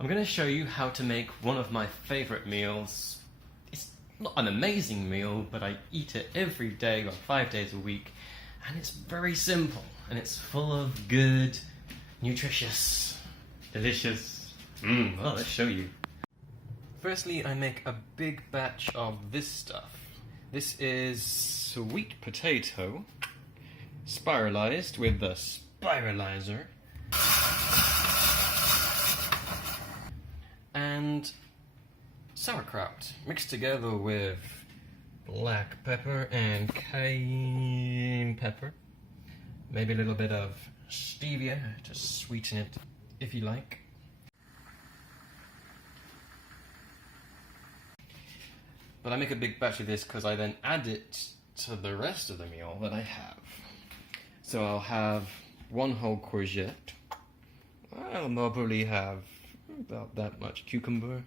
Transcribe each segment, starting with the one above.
I'm going to show you how to make one of my favourite meals. It's not an amazing meal, but I eat it every day or 5 days a week, and it's very simple, and it's full of good, nutritious, delicious. Well, let's show you. Firstly, I make a big batch of this stuff. This is sweet potato, spiralized with the spiralizer, and sauerkraut mixed together with black pepper and cayenne pepper. Maybe a little bit of stevia to sweeten it if you like. But I make a big batch of this because I then add it to the rest of the meal that I have. So I'll have one whole courgette. I'll probably have about that much cucumber.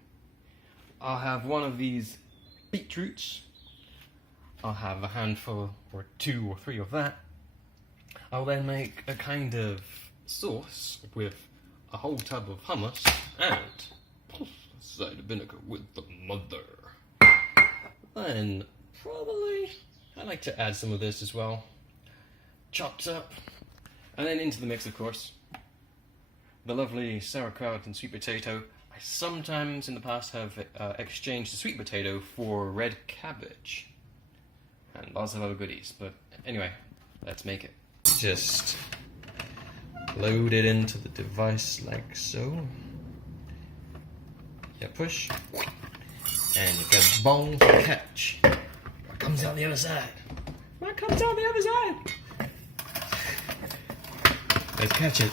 I'll have one of these beetroots. I'll have a handful or 2 or 3 of that. I'll then make a kind of sauce with a whole tub of hummus and cider vinegar with the mother. Then probably I like to add some of this as well, chopped up, and then into the mix, of course, the lovely sauerkraut and sweet potato. I sometimes in the past have exchanged the sweet potato for red cabbage and lots of other goodies, but anyway, let's make it. Just load it into the device like so. You push, and you get a bowl to catch. What comes out the other side? What comes out the other side? Let's catch it.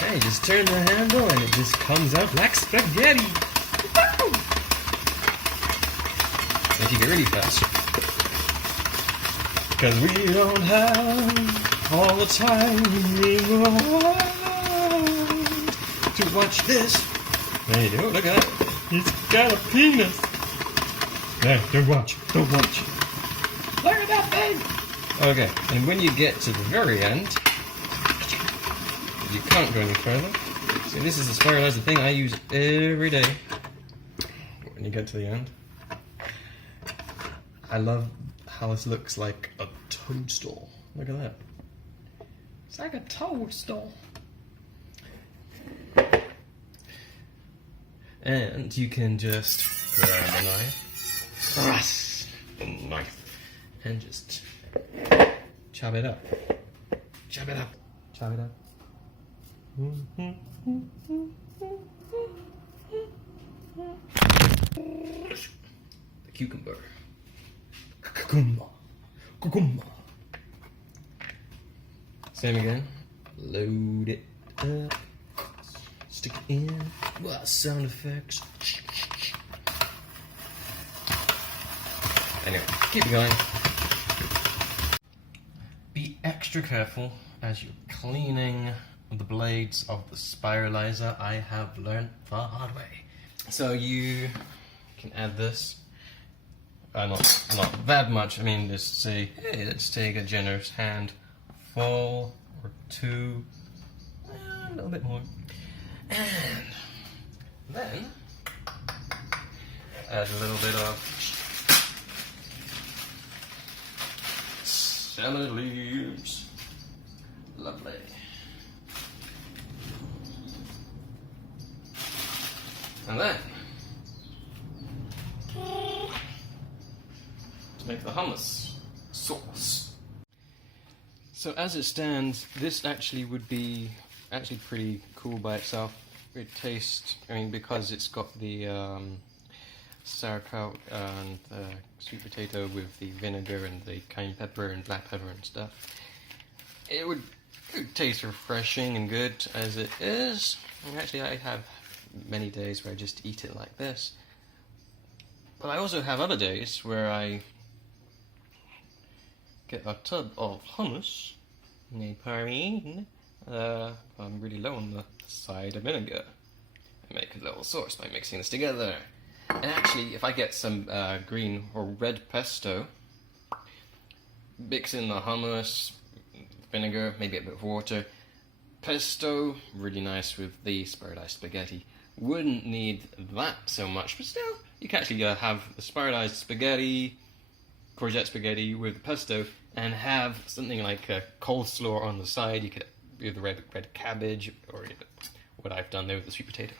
Hey, just turn the handle and it just comes out like spaghetti. Make it really fast. Because we don't have all the time in the world to watch this. There you go, look at that. He's got a penis. There, don't watch. Look at that thing. Okay, and when you get to the very end, you can't go any further. See, this is the spiralizer thing I use every day. When you get to the end, I love how this looks like a toadstool. Look at that. It's like a toadstool. And you can just grab a knife, thrust the knife, and just chop it up. Chop it up. Chop it up. The cucumber. Cucumber. Same again. Load it up. Stick it in. Wow, sound effects. Anyway, keep it going. Be extra careful as you're cleaning the blades of the spiralizer. I have learned the hard way. So you can add this. Not that much. I mean, just say, hey, let's take a generous handful or 2, a little bit more. And then add a little bit of salad leaves. Lovely. And then to make the hummus sauce. So as it stands, this actually would be pretty cool by itself. It tastes, I mean, because it's got the sauerkraut and the sweet potato with the vinegar and the cayenne pepper and black pepper and stuff. It would taste refreshing and good as it is. And actually, I have many days where I just eat it like this. But I also have other days where I get a tub of hummus, I'm really low on the cider vinegar. I make a little sauce by mixing this together. And actually, if I get some green or red pesto, mix in the hummus, vinegar, maybe a bit of water, pesto, really nice with the spiralized spaghetti. Wouldn't need that so much, but still, you can actually have the spiralized spaghetti, courgette spaghetti with the pesto, and have something like a coleslaw on the side. You could do the red cabbage, or what I've done there with the sweet potato.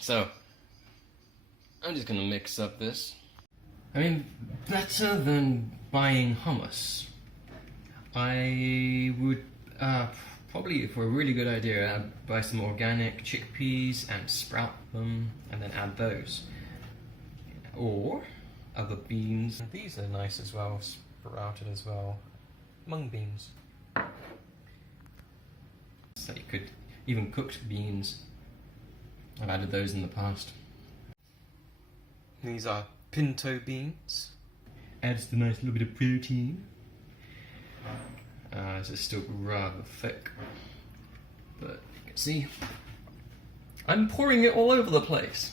So, I'm just gonna mix up this. I mean, better than buying hummus. I would probably, for a really good idea, I'd buy some organic chickpeas and sprout them, and then add those. Or other beans. These are nice as well, sprouted as well. Mung beans. So you could even cooked beans. I've added those in the past. These are Pinto beans. Adds the nice little bit of protein. This is still rather thick, but you can see I'm pouring it all over the place.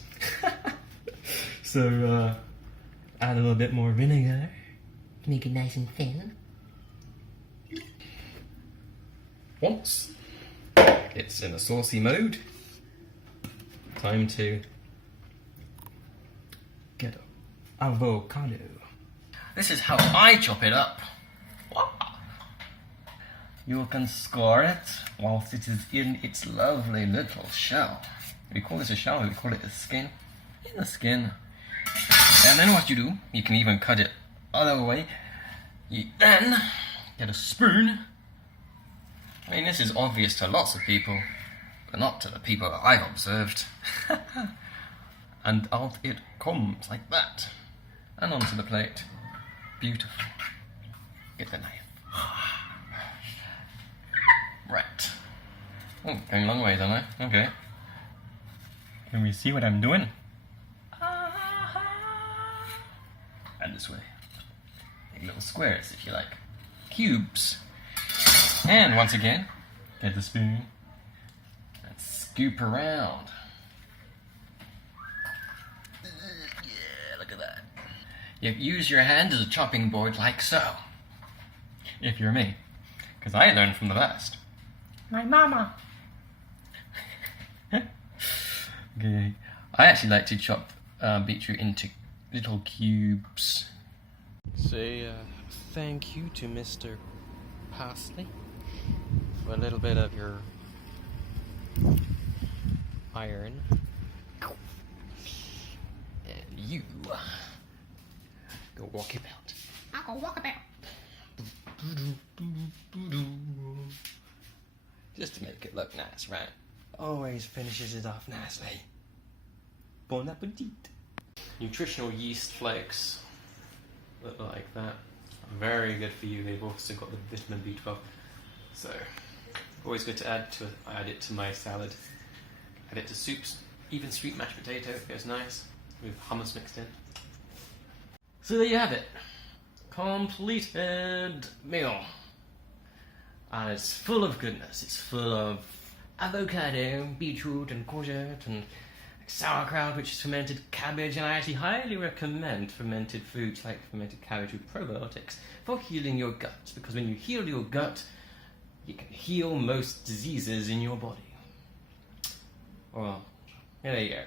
So add a little bit more vinegar to make it nice and thin. Once it's in a saucy mode, time to get avocado. This is how I chop it up. You can score it whilst it is in its lovely little shell. We call this a shell, we call it a skin. In the skin. And then what you do, you can even cut it other way. You then get a spoon. I mean, this is obvious to lots of people, but not to the people that I've observed. And out it comes like that. And onto the plate. Beautiful. Get the knife. Right. Oh, going a long ways, aren't I? Okay. Can we see what I'm doing? And this way. Make little squares, if you like. Cubes. And once again, get the spoon and scoop around. Yeah, look at that. You use your hand as a chopping board like so. If you're me. Because I learned from the best. My mama. Okay. I actually like to chop beetroot into little cubes. Say thank you to Mr. Parsley for a little bit of your iron. And you go walk about. I'll go walk about. Just to make it look nice, right? Always finishes it off nicely. Bon appetit. Nutritional yeast flakes look like that. Very good for you. They've also got the vitamin B12. So, always good to add to. I add it to my salad. Add it to soups. Even sweet mashed potato goes nice with hummus mixed in. So there you have it. Completed meal. And it's full of goodness. It's full of avocado, beetroot and courgette and sauerkraut, which is fermented cabbage, and I actually highly recommend fermented foods like fermented cabbage with probiotics for healing your gut, because when you heal your gut, you can heal most diseases in your body. Well, there you go.